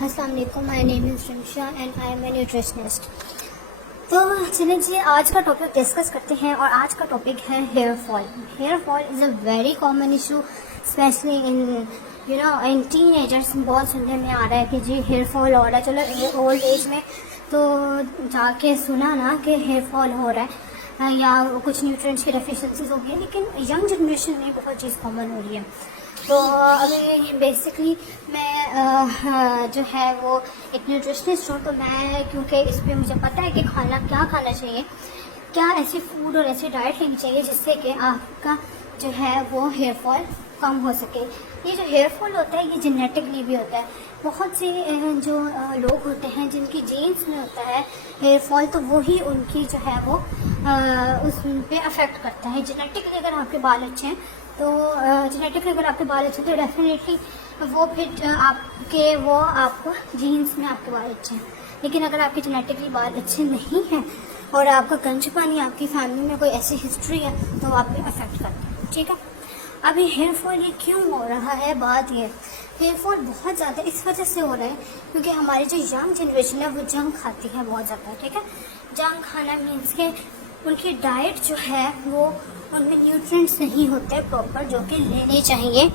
अस्सलाम वालेकुम, my name is Rimsha and I am a nutritionist. तो चलिए जी आज का टॉपिक डिस्कस करते हैं और आज का टॉपिक है hair fall. Hair fall is a very common issue specially in in teenagers. बहुत सुनने में आ रहा है कि जी हेयर फॉल हो रहा है। चलो ओल्ड एज में तो जाके सुना ना कि हेयर फॉल हो रहा है या कुछ न्यूट्रिएंट्स की डेफिशिएंसीज हो गई है, लेकिन यंग जनरेशन में बहुत चीज़ कॉमन हो रही है। तो अभी बेसिकली मैं जो है वो एक न्यूट्रिशनिस्ट हूँ, तो मैं क्योंकि इस पर मुझे पता है कि खाना क्या खाना चाहिए, क्या ऐसी फूड और ऐसी डाइट लेनी चाहिए जिससे कि आपका जो है वो हेयर फॉल कम हो सके। ये जो हेयर फॉल होता है ये जेनेटिकली भी होता है। बहुत से जो लोग होते हैं जिनकी जीन्स में होता है हेयर फॉल, तो वही उनकी जो है वो उस पे अफेक्ट करता है। जेनेटिकली अगर आपके बाल अच्छे हैं तो जेनेटिकली अगर आपके बाल अच्छे हैं तो डेफिनेटली वो फिर आपको जीन्स में आपके बाल अच्छे हैं। लेकिन अगर आपके जेनेटिकली बाल अच्छे नहीं हैं और आपका गंज पानी आपकी फैमिली में कोई ऐसी हिस्ट्री है तो आप पे अफेक्ट करता है। ठीक है, अभी हेयर फॉल ये क्यों हो रहा है? बात ये हेयर फॉल बहुत ज़्यादा इस वजह से हो रहा है क्योंकि हमारी जो यंग जनरेशन है वो जंक खाती है बहुत ज़्यादा। ठीक है, जंक खाना मीन्स के उनकी डाइट जो है वो उनमें न्यूट्रिएंट्स नहीं होते प्रॉपर जो कि लेने चाहिए।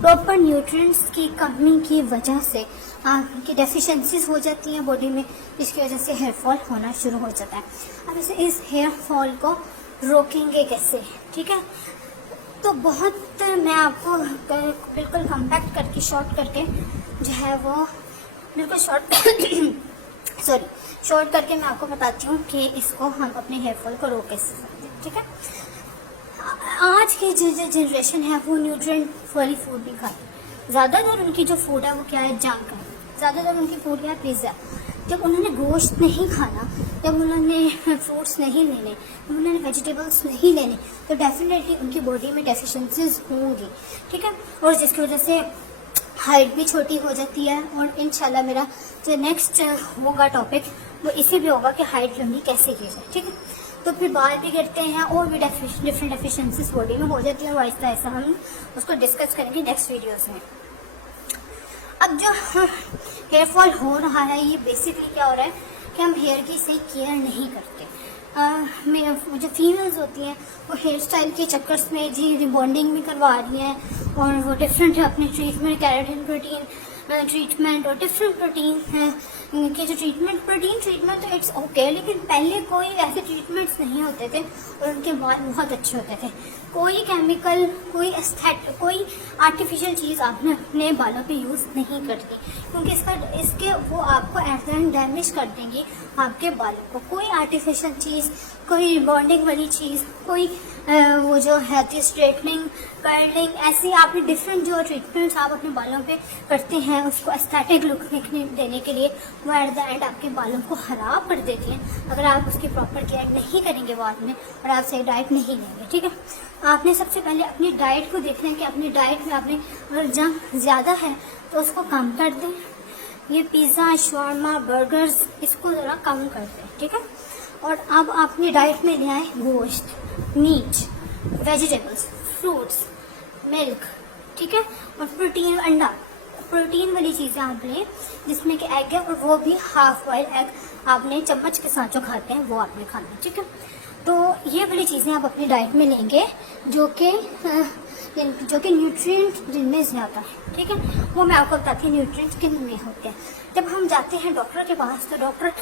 प्रॉपर न्यूट्रिएंट्स की कमी की वजह से आपकी डेफिशिएंसीज हो जाती हैं बॉडी में, जिसकी वजह से हेयर फॉल होना शुरू हो जाता है। अब इस हेयर फॉल को रोकेंगे कैसे? ठीक है, तो बहुत मैं आपको बिल्कुल कम्पैक्ट करके शॉर्ट करके जो है वो बिल्कुल शॉर्ट करके मैं आपको बताती हूँ कि इसको हम अपने हेयर फॉल को रोक कैसे सकते हैं। ठीक है, आज की जो जनरेशन है वो न्यूट्रिएंट वाली फूड भी खाती है। ज़्यादातर उनकी जो फूड है वो क्या है? जंक है। ज़्यादातर उनकी फूड क्या है? पिज़्ज़ा। जब उन्होंने गोश्त नहीं खाना, जब उन्होंने फ्रूट्स नहीं लेने, जब उन्होंने वेजिटेबल्स नहीं लेने, तो डेफिनेटली उनकी बॉडी में डेफिशिएंसीज होंगी। ठीक है, और जिसकी वजह से हाइट भी छोटी हो जाती है। और इंशाल्लाह मेरा जो नेक्स्ट होगा टॉपिक वो इसी भी होगा कि हाइट लंबी कैसे की जाए। ठीक है, तो फिर बाल भी गिरते हैं और भी डिफरेंट डेफिशिएंसीज बॉडी में हो जाती है और आहिस्ता आहिस्ता हम उसको डिस्कस करेंगे नेक्स्ट वीडियोस में। अब जो हेयर फॉल हो रहा है ये बेसिकली क्या हो रहा है कि हम हेयर की सही केयर नहीं करते। जो फीमेल्स होती हैं वो हेयर स्टाइल के चक्कर्स में जी रिबॉन्डिंग भी करवा रही हैं और वो डिफरेंट अपने ट्रीटमेंट, केराटिन प्रोटीन ट्रीटमेंट और डिफरेंट प्रोटीन है कि जो प्रोटीन ट्रीटमेंट तो इट्स ओके, लेकिन पहले कोई ऐसे ट्रीटमेंट्स नहीं होते थे और उनके बाल बहुत अच्छे होते थे। कोई केमिकल, कोई एस्थेटिक, कोई आर्टिफिशियल चीज़ आपने अपने बालों पे यूज़ नहीं करती क्योंकि इसके वो आपको एट द एंड डैमेज कर देंगी आपके बालों को। कोई आर्टिफिशियल चीज़, कोई बॉन्डिंग वाली चीज़, कोई वो जो है स्ट्रेटनिंग, कर्लिंग, ऐसी आपने डिफरेंट जो ट्रीटमेंट्स आप अपने बालों पे करते हैं उसको एस्थेटिक लुक देने के लिए वो एट द एंड आपके बालों को खराब कर देती हैं अगर आप उसकी प्रॉपर केयर नहीं करेंगे बाद में और आप सही डाइट नहीं लेंगे। ठीक है, आपने सबसे पहले अपनी डाइट को देखना है कि अपनी डाइट में आपने अगर जंक ज़्यादा है तो उसको कम कर दें। ये पिज़्ज़ा, शवारमा, बर्गर्स इसको ज़रा कम कर दें। ठीक है, और अब अपनी डाइट में ले आए गोश्त, मीट, वेजिटेबल्स, फ्रूट्स, मिल्क। ठीक है, और प्रोटीन, अंडा, प्रोटीन वाली चीज़ें आप लें जिसमें कि एग है और वो भी हाफ बॉइल एग आपने चम्मच के साथ जो खाते हैं वो आपने खाना है। ठीक है, तो ये वाली चीज़ें आप अपनी डाइट में लेंगे जो कि न्यूट्रिएंट जिनमें ज़्यादा है। ठीक है, वो मैं आपको बताती हूँ न्यूट्रिएंट किन में होते हैं। जब हम जाते हैं डॉक्टर के पास तो डॉक्टर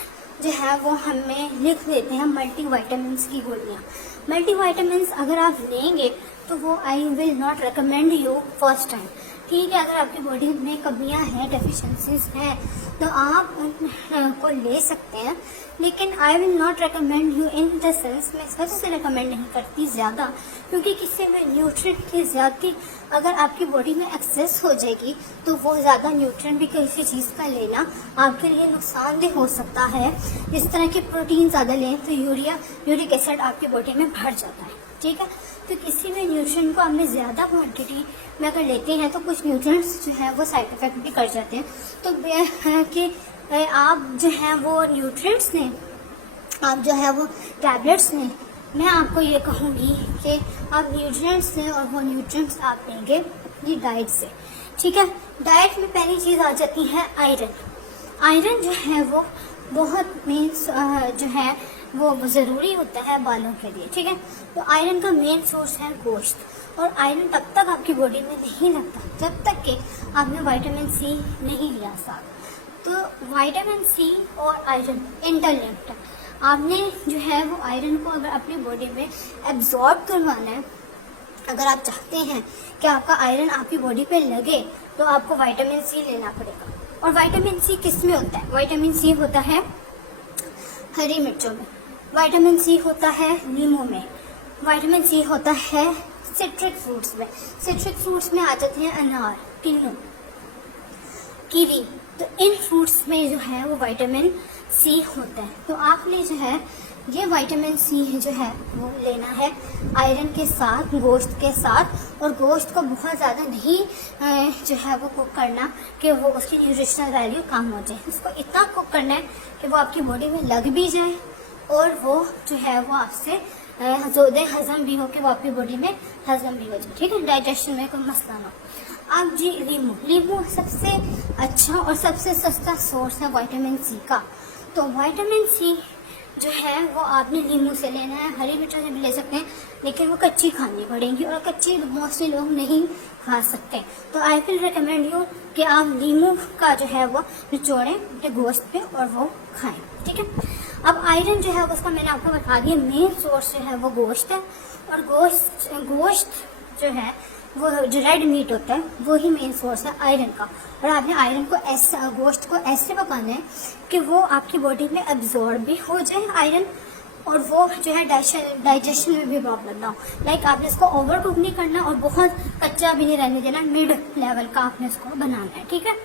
जो है वो हमें लिख देते हैं मल्टीविटामिन्स की गोलियाँ। मल्टीविटामिन्स अगर आप लेंगे तो वो I will not recommend you first time. ठीक है, अगर आपकी बॉडी में कमियां हैं, डेफिशिएंसीज हैं तो आप उनको ले सकते हैं, लेकिन I will not recommend you in the sense मैं इस वजह से रिकमेंड नहीं करती ज़्यादा क्योंकि किसी में न्यूट्रिएंट की ज़्यादा अगर आपकी बॉडी में एक्सेस हो जाएगी तो वो ज़्यादा न्यूट्रिएंट भी किसी चीज़ का लेना आपके लिए नुकसानदेह हो सकता है। इस तरह के प्रोटीन ज़्यादा लें तो यूरिक एसिड आपकी बॉडी में बढ़ जाता है। ठीक है, तो किसी भी न्यूट्रिएंट को हमने ज़्यादा क्वांटिटी में अगर लेते हैं तो कुछ न्यूट्रिएंट्स जो है वो साइड इफेक्ट भी कर जाते हैं। तो कि आप जो है वो न्यूट्रिएंट्स लें, आप जो है वो टैबलेट्स लें। मैं आपको ये कहूँगी कि आप न्यूट्रिएंट्स लें और वो न्यूट्रिएंट्स आप लेंगे अपनी डाइट से। ठीक है, डाइट में पहली चीज़ आ जाती है आयरन। आयरन जो है वो बहुत मीन्स जो है वो ज़रूरी होता है बालों के लिए, ठीक है। तो आयरन का मेन सोर्स है गोश्त, और आयरन तब तक आपकी बॉडी में नहीं लगता जब तक कि आपने विटामिन सी नहीं लिया साथ। तो विटामिन सी और आयरन इंटरलिंक्ड है। आपने जो है वो आयरन को अगर अपनी बॉडी में एब्जॉर्ब करवाना है, अगर आप चाहते हैं कि आपका आयरन आपकी बॉडी पे लगे, तो आपको विटामिन सी लेना पड़ेगा। और विटामिन सी किस में होता है? विटामिन सी होता है हरी मिर्चों में, विटामिन सी होता है नींबू में, विटामिन सी होता है सिट्रिक फ्रूट्स में। सिट्रिक फ्रूट्स में आ जाते हैं अनार, किन्नू, कीवी। तो इन फ्रूट्स में जो है वो विटामिन सी होता है। तो आपने जो है ये विटामिन सी जो है वो लेना है आयरन के साथ, गोश्त के साथ। और गोश्त को बहुत ज़्यादा नहीं जो है वो कुक करना कि वो उसकी न्यूट्रिशनल वैल्यू कम हो जाए। उसको इतना कुक करना है कि वो आपकी बॉडी में लग भी जाए और वो जो है वो आपसे हजम भी हो, कि वो आपकी बॉडी में हजम भी हो जाए, ठीक है, डाइजेशन में कोई मसला ना हो। अब जी लीमू सबसे अच्छा और सबसे सस्ता सोर्स है विटामिन सी का। तो विटामिन सी जो है वो आपने लीमू से लेना है, हरी मिर्चों से भी ले सकते हैं, लेकिन वो कच्ची खानी पड़ेगी और कच्ची मोस्टली लोग नहीं खा सकते। तो आई विल रिकमेंड यू कि आप लीमू का जो है वो निचोड़ें अपने गोश्त पे और वो खाएं, ठीक है। अब आयरन जो है उसका मैंने आपको बता दिया, मेन सोर्स जो है वो गोश्त है। और गोश्त जो है वो जो रेड मीट होता है वो ही मेन सोर्स है आयरन का। और आपने आयरन को गोश्त को ऐसे पकाना है कि वो आपकी बॉडी में एब्जॉर्ब भी हो जाए आयरन, और वो जो है डाइजेशन में भी प्रॉब्लम ना हो। लाइक आपने इसको ओवर कुक नहीं करना और बहुत कच्चा भी नहीं रहने देना, मिड लेवल का आपने इसको बनाना है, ठीक है।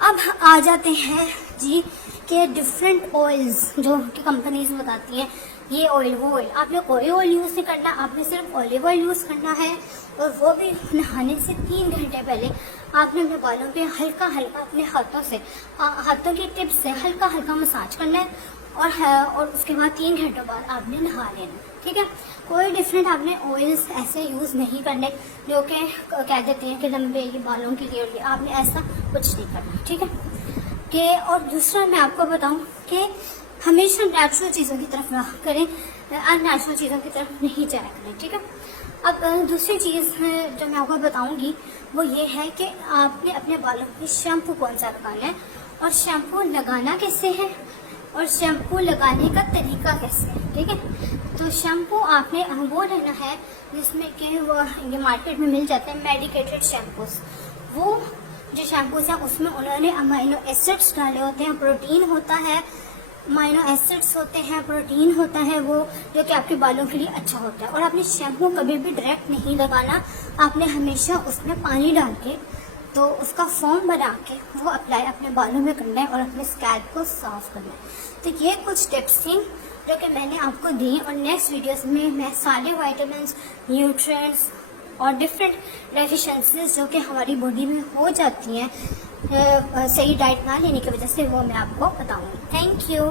अब आ जाते हैं जी कि डिफरेंट ऑयल्स जो कि कंपनीज बताती हैं, ये ऑयल वो ऑयल। आपने कोई ऑयल यूज़ नहीं करना, आपने सिर्फ ऑलिव ऑयल यूज़ करना है। और वो भी नहाने से 3 घंटे पहले आपने अपने बालों पे हल्का हल्का अपने हाथों की टिप से हल्का हल्का मसाज करना है। और उसके बाद 3 घंटों बाद आपने नहा लेना, ठीक है। कोई डिफरेंट आपने ऑयल्स ऐसे यूज़ नहीं करने जो कि कह देते हैं कि लंबे बालों के लिए, आपने ऐसा कुछ नहीं करना, ठीक है। कि और दूसरा मैं आपको बताऊं कि हमेशा नेचुरल चीज़ों की तरफ रहा करें, अननेचुरल चीज़ों की तरफ नहीं जाया करें, ठीक है। अब दूसरी चीज़ जो मैं आपको बताऊंगी वो ये है कि आपने अपने बालों में शैम्पू कौन सा लगाना है, और शैम्पू लगाना कैसे है, और शैम्पू लगाने का तरीका कैसे है, ठीक है। तो शैम्पू आपने वो लेना है जिसमें कि वो ये मार्केट में मिल जाते हैं मेडिकेटेड शैम्पूस। वो जो शैम्पूस हैं उसमें उन्होंने अमाइनो एसिड्स डाले होते हैं, प्रोटीन होता है, अमाइनो एसिड्स होते हैं, प्रोटीन होता है, वो जो कि आपके बालों के लिए अच्छा होता है। और आपने शैम्पू कभी भी डायरेक्ट नहीं लगाना, आपने हमेशा उसमें पानी डाल के तो उसका फॉर्म बना के वो अप्लाई अपने बालों में करना है और अपने स्कैल्प को साफ करना है। तो ये कुछ टिप्स थी जो कि मैंने आपको दी, और नेक्स्ट वीडियोस में मैं सारे विटामिन्स, न्यूट्रिएंट्स और डिफरेंट डेफिशिएंसीज जो कि हमारी बॉडी में हो जाती हैं सही डाइट ना लेने की वजह से, वो मैं आपको बताऊंगी। Thank you.